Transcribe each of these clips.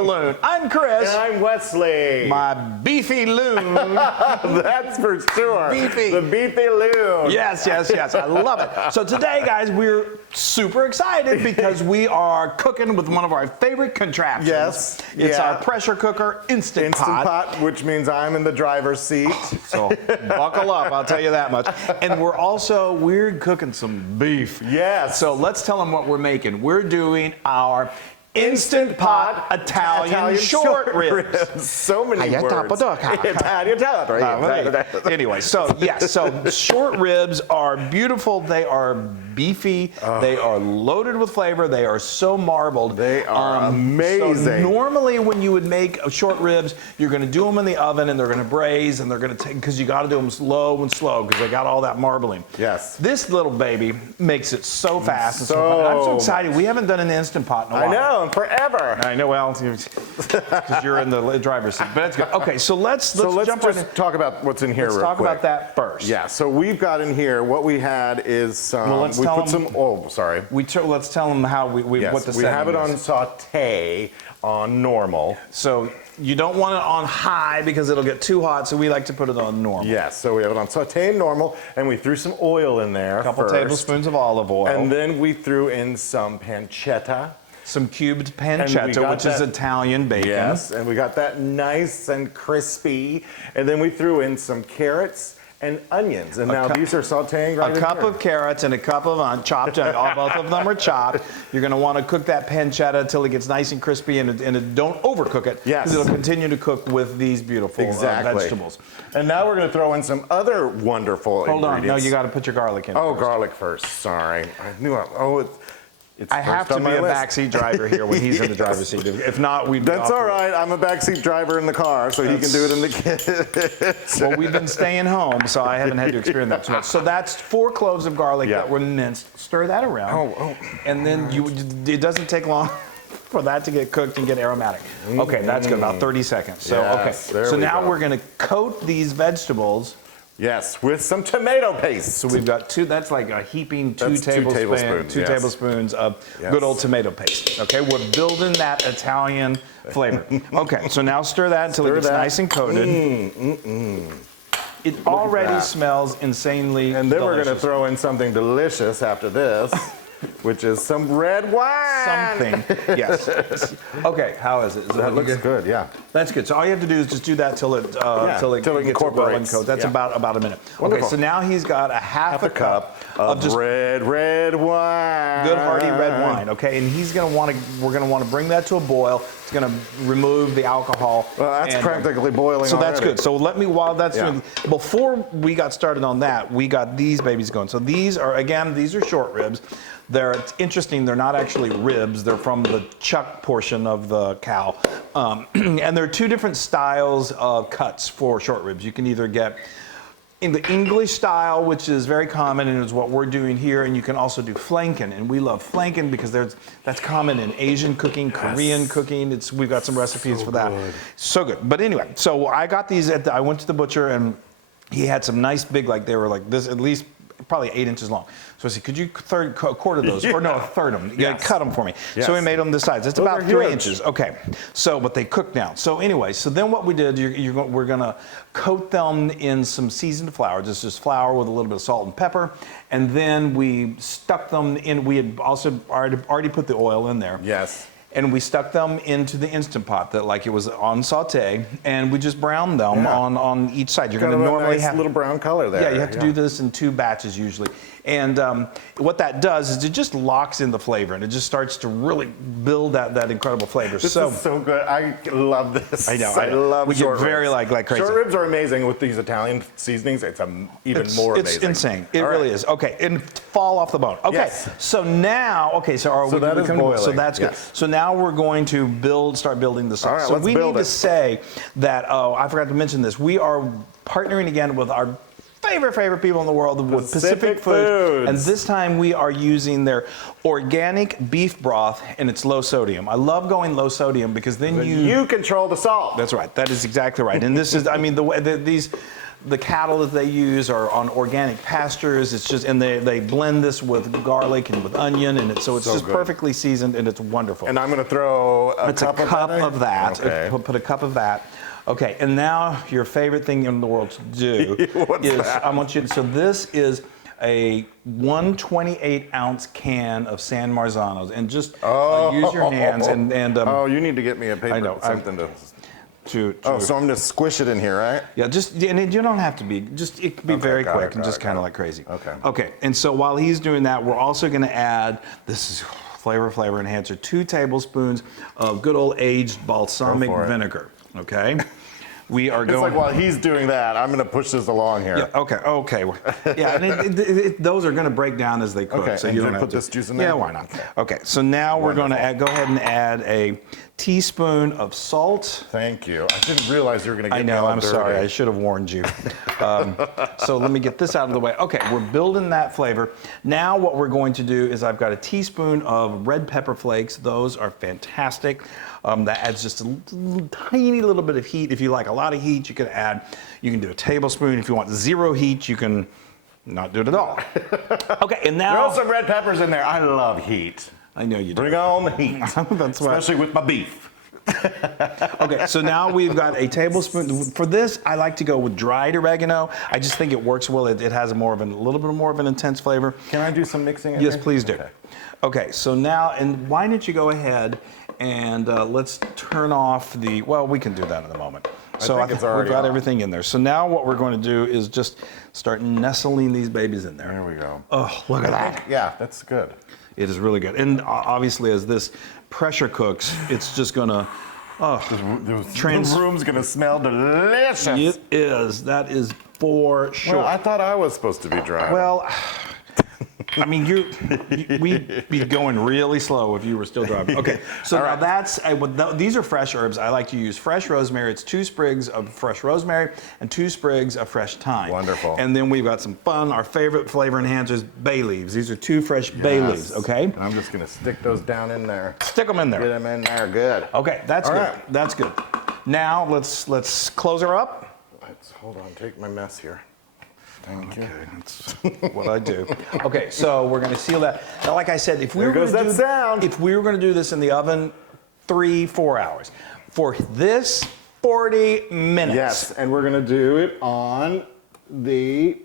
to Loon. I'm Chris. And I'm Wesley. My beefy Loon. That's for sure. Beefy. The beefy Loon. Yes, yes, yes. I love it. So today, guys, we're super excited because we are cooking with one of our favorite contraptions. Yes. It's our pressure cooker Instant Pot. Which means I'm in the driver's seat. So buckle up, I'll tell you that much. And we're cooking some beef. Yes. So let's tell them what we're making. We're doing our Instant Pot Italian short ribs. So many words. Anyway, so short ribs are beautiful. They are beefy. They are loaded with flavor. They are so marbled. They are amazing. So normally when you would make short ribs, you're going to do them in the oven and they're going to braise and they're going to take, because you got to do them slow and slow because they got all that marbling. Yes. This little baby makes it so fast and so fun. I'm so excited. We haven't done an Instant Pot in a while. I know, forever. I know, well, because you're in the driver's seat, but that's good. Okay, so let's jump just right in. talk about what's in here Let's real talk quick. about that first. Yeah, so we've got in here, what we had is some, Well, sorry. Let's tell them how what the setting is. We have it on saute on normal. So you don't want it on high because it'll get too hot, so we like to put it on normal. Yes, so we have it on saute normal, and we threw some oil in there. A couple tablespoons of olive oil. And then we threw in some pancetta. Some cubed pancetta, which is Italian bacon. Yes, and we got that nice and crispy. And then we threw in some carrots and onions. And now these are sauteing right in A cup of carrots and a cup of chopped onions. Both of them are chopped. You're going to want to cook that pancetta until it gets nice and crispy, and don't overcook it. Yes. Because it'll continue to cook with these beautiful vegetables. And now we're going to throw in some other wonderful ingredients. Hold on. No, you got to put your garlic in first. first. Garlic first. Sorry. I knew it's I have to be a backseat driver here when he's in the driver's seat. If not, we'd be That's all right. I'm a backseat driver in the car, so he can do it in the kitchen. Well, we've been staying home, so I haven't had to experience that too much. So that's 4 cloves of garlic that were minced. Stir that around. And then it doesn't take long for that to get cooked and get aromatic. Okay, that's good. About 30 seconds. So so now we're going to coat these vegetables. Yes, with some tomato paste. So we've got that's like a heaping two tablespoons of good old tomato paste. Okay, we're building that Italian flavor. Okay, so now stir that until it gets nice and coated. It already smells insanely And then delicious. we're going to throw in something delicious after this, which is some red wine. Something, yes. Okay, how is it? That looks good, yeah. That's good. So all you have to do is just do that till it incorporates. Coat. That's about a minute. Wonderful. Okay, so now he's got half a cup of just red wine. Good hearty red wine. Okay, and we're gonna want to bring that to a boil. It's gonna remove the alcohol. Well, that's practically boiling. So that's good. So while that's doing, before we got started on that, we got these babies going. So these are short ribs. It's interesting, they're not actually ribs, they're from the chuck portion of the cow. And there are 2 different styles of cuts for short ribs. You can either get in the English style, which is very common and is what we're doing here, and you can also do flanken. And we love flanken because that's common in Asian cooking, Korean cooking. We've got some recipes for that. So good. But anyway, so I got these I went to the butcher and he had some nice big, they were like this, at least probably 8 inches long. So I said, could you quarter those? Or no, third them. Cut them for me. Yes. So we made them this size. It's about 3 inches. Okay. So, but they cook now. So anyway, so then what we did, we're going to coat them in some seasoned flour, just flour with a little bit of salt and pepper. And then we stuck them in, we had also already put the oil in there. Yes. And we stuck them into the Instant Pot that it was on saute, and we just browned them on each side. You're going to normally have a little brown color there. Yeah, you have to do this in 2 batches usually. And what that does is it just locks in the flavor, and it just starts to really build that incredible flavor. This is so good. I love this. I know. I love we short get very ribs. like crazy. Short ribs are amazing with these Italian seasonings. It's even more amazing. It's insane. It really is. Okay, and fall off the bone. Okay, yes. so now, that is boiling. So that's good. Yes. So now we're going to start building the sauce. All right, so let's we build need it. to say that, I forgot to mention this, we are partnering again with our favorite people in the world with Pacific Foods. And this time we are using their organic beef broth, and it's low sodium. I love going low sodium because then you control the salt. That's right. That is exactly right. And this is, I mean, the cattle that they use are on organic pastures. It's just, and they blend this with garlic and with onion, and it's So just good. perfectly seasoned, and it's wonderful. And I'm going to throw a It's cup a cup of of that. Okay. Put a cup of that. Okay, and now your favorite thing in the world to do What's is that? I want you to. So this is a 128-ounce can of San Marzanos, and just use your hands and Oh, you need to get me a paper. I know. Something to. to Oh, so I'm going to squish it in here, right? yeah, just and you don't have to be. Just it can be Okay, very got it, quick and got just it, kind got of it. like crazy. Okay. Okay, and so while he's doing that, we're also going to add this is flavor enhancer, 2 tablespoons of good old aged balsamic Go for it. vinegar. Okay, we are It's going. like while he's doing that, I'm going to push this along here. Yeah, okay. Yeah, and those are going to break down as they cook, Okay, so and you you don't have put to. this juice in there? Yeah, why not? Okay, so now we're going to Wonderful. go ahead and add a teaspoon of salt. Thank you. I didn't realize you were going to get I me know, all I'm dirty. sorry, I should have warned you. So let me get this out of the way. Okay, we're building that flavor. Now what we're going to do is I've got a teaspoon of red pepper flakes. Those are fantastic. That adds just a tiny little bit of heat. If you like a lot of heat, you can do a tablespoon. If you want 0 heat, you can not do it at all. Okay, and now. Throw some red peppers in there. I love heat. I know you do. Bring on the heat. That's why. Especially with my beef. Okay, so now we've got a tablespoon. For this, I like to go with dried oregano. I just think it works well. It has a little bit more of an intense flavor. Can I do some mixing in Yes, here? please do. Okay. Okay, so now, and why don't you go ahead and let's turn off the, well, we can do that in a moment. So think it's already we've got on. everything in there. So now what we're going to do is just start nestling these babies in there. There we go. Oh, look at that. Yeah, that's good. It is really good. And obviously as this pressure cooks, it's just gonna, The room's going to smell delicious. it is. That is for sure. Well, I thought I was supposed to be dry. Well, I mean, we'd be going really slow if you were still driving. Okay, so All now right. these are fresh herbs. I like to use fresh rosemary. It's 2 sprigs of fresh rosemary and 2 sprigs of fresh thyme. Wonderful. And then we've got some fun, our favorite flavor enhancers, bay leaves. These are 2 fresh bay leaves, okay? And I'm just going to stick those down in there. Stick them in Get there. them in there good. Okay, that's All good. right. That's good. Now let's close her up. Hold on, take my mess here. Thank you. That's what I do. Okay, so we're going to seal that. Now, like I said, if we There were going goes to that do sound. if we were going to do this in the oven, 3-4 hours. For this, 40 minutes. Yes, and we're going to do it on the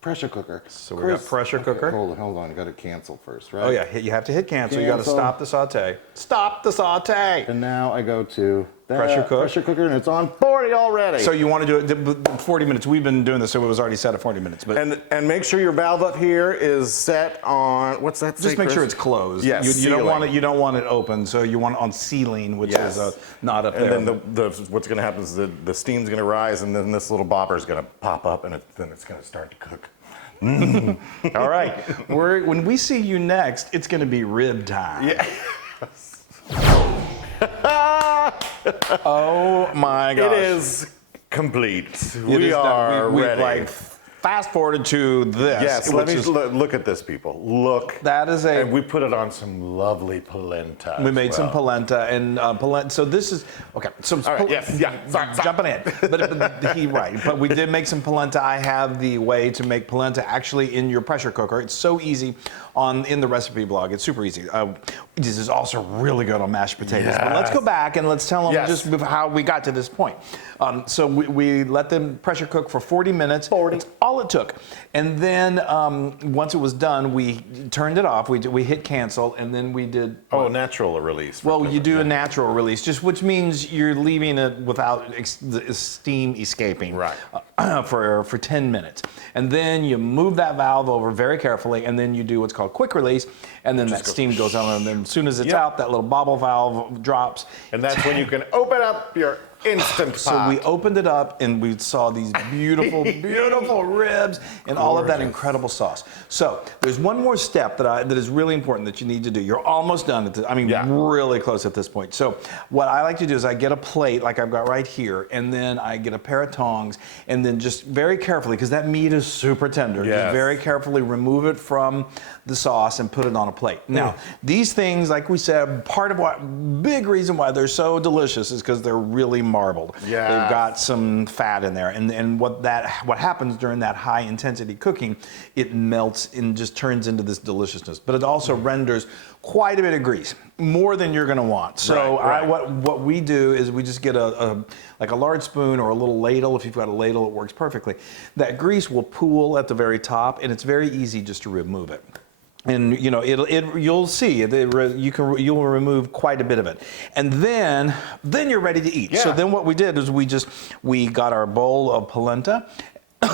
pressure cooker. So we got pressure cooker. Hold on, got to cancel first, right? Oh yeah, you have to hit cancel. You got to Cancel. stop the saute. Stop the saute. And now I go to that Pressure cooker. and it's on 40 already. So you want to do it 40 minutes. We've been doing this, so it was already set at 40 minutes. But and make sure your valve up here is set on what's that? just make sure it's closed. Yes, you don't want sealing. it. You don't want it open. So you want it on sealing, which Yes. is not up And there. then what's going to happen is the steam's going to rise, and then this little bobber is going to pop up, and then it's going to start to cook. All right. When we see you next, it's going to be rib time. Yeah. Oh my gosh. It is complete. It We is done. are we ready. like fast forwarded to this. Yes, let which me is- look at this, people. Look. That is a. And we put it on some lovely polenta. We as made some well. polenta and polenta. So this is okay. So All right, yes, yeah, sorry. jumping in, but he right. But we did make some polenta. I have the way to make polenta actually in your pressure cooker. It's so easy in the recipe blog. It's super easy. This is also really good on mashed potatoes. But let's go back and let's tell them Yes. just how we got to this point. So we let them pressure cook for 40 minutes. 40. That's all it took. And then once it was done, we turned it off. We hit cancel, and then we did. Natural release. Well, you do a natural release, which means you're leaving it without the steam escaping. Right. For 10 minutes. And then you move that valve over very carefully, and then you do what's called quick release, and then that steam goes on, and then as soon as it's out, that little bobble valve drops. And that's when you can open up your instant pot. So we opened it up and we saw these beautiful, beautiful ribs and all of that incredible sauce. So there's one more step that is really important that you need to do. You're almost done at this. I mean, really close at this point. So what I like to do is I get a plate like I've got right here, and then I get a pair of tongs, and then just very carefully, because that meat is super tender, just very carefully remove it from the sauce and put it on a plate. Now, these things, like we said, big reason why they're so delicious is because they're really marbled. Yeah. They've got some fat in there, and what happens during that high intensity cooking, it melts and just turns into this deliciousness. But it also renders quite a bit of grease, more than you're going to want. So Right. what we do is we just get like a large spoon or a little ladle. If you've got a ladle, it works perfectly. That grease will pool at the very top, and it's very easy just to remove it. And you know you'll see you'll remove quite a bit of it, and then you're ready to eat. Yeah. So then what we did is we got our bowl of polenta,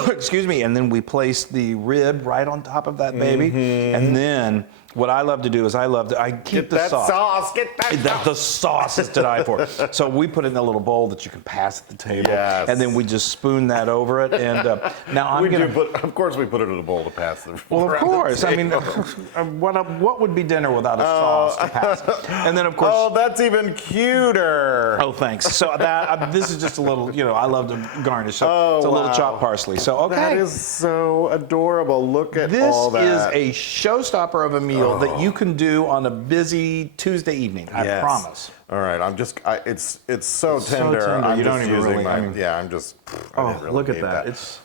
excuse me, and then we placed the rib right on top of that baby, and then what I love to do is I keep Get the that sauce. Get that sauce. The sauce is to die for. So we put it in a little bowl that you can pass at the table, Yes. and then we just spoon that over it. And now Of course, we put it in a bowl to pass the. well, of course. I mean, what would be dinner without a sauce to pass? And then, of course. Oh, that's even cuter. Oh, thanks. So this is just a little. I love to garnish. So it's a little chopped parsley. So okay. That is so adorable. Look at This all that. is a showstopper of a meal that you can do on a busy Tuesday evening. I Yes. promise. All right, it's so tender. tender, I'm you just don't even using really- my. I mean- yeah, I'm just. I Oh, didn't really look at need that. It's.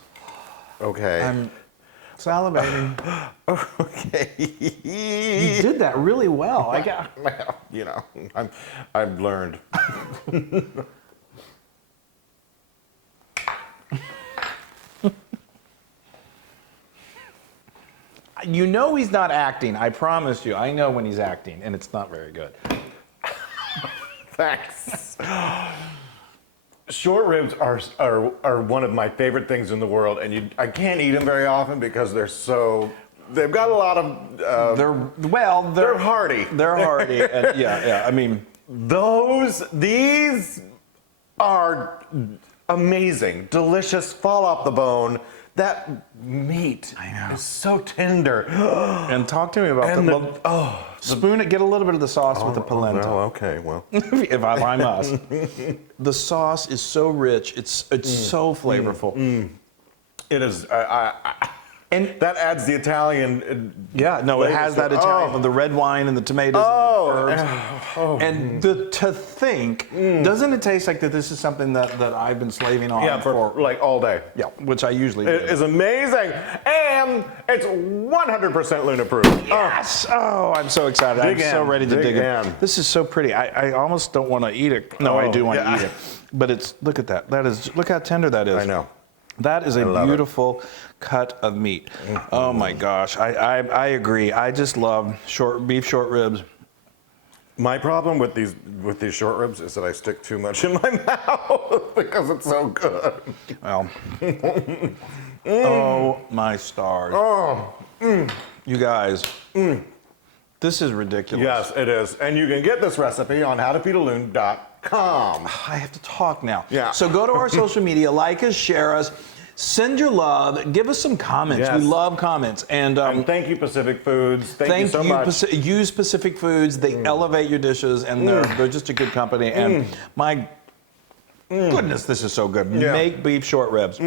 Okay. I'm salivating. Okay. You did that really well. I've learned. You know he's not acting. I promise you. I know when he's acting, and it's not very good. Thanks. Short ribs are one of my favorite things in the world, and I can't eat them very often because they've got a lot of. They're hearty. They're hearty. And yeah. I mean, These are amazing, delicious, fall off the bone. That meat is so tender. and talk to me about spoon it. Get a little bit of the sauce with the polenta. Oh, okay. Well, if I must. The sauce is so rich. It's so flavorful. it is. And that adds the Italian. Yeah, no, it has that Italian, the red wine and the tomatoes and the herbs. And to think, doesn't it taste like that this is something that I've been slaving on for like all day. Yeah, which I usually do. It is amazing, and it's 100% Loon approved. Yes! Oh, I'm so excited. I'm so ready to dig in. This is so pretty. I almost don't want to eat it. No, I do want to eat it. But look at that. Look how tender that is. I know. That is a beautiful cut of meat. Oh my gosh, I agree. I just love beef short ribs. My problem with these short ribs is that I stick too much in my mouth because it's so good. Well, oh my stars. You guys, this is ridiculous. Yes, it is. And you can get this recipe on howtofeedaloon.com. I have to talk now. Yeah. So go to our social media, like us, share us, send your love, give us some comments. Yes. We love comments. And thank you, Pacific Foods. Thank you so much. Use Pacific Foods. They elevate your dishes, and they're just a good company. And my goodness, this is so good. Yeah. Make beef short ribs.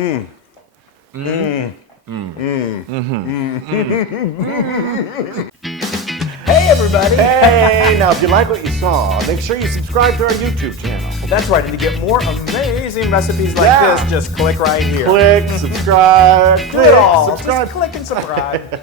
Hey, everybody. Hey, now if you like what you saw, make sure you subscribe to our YouTube channel. That's right. And to get more amazing recipes like this, just click right here. Click, subscribe, Do it all. subscribe. Just click and subscribe.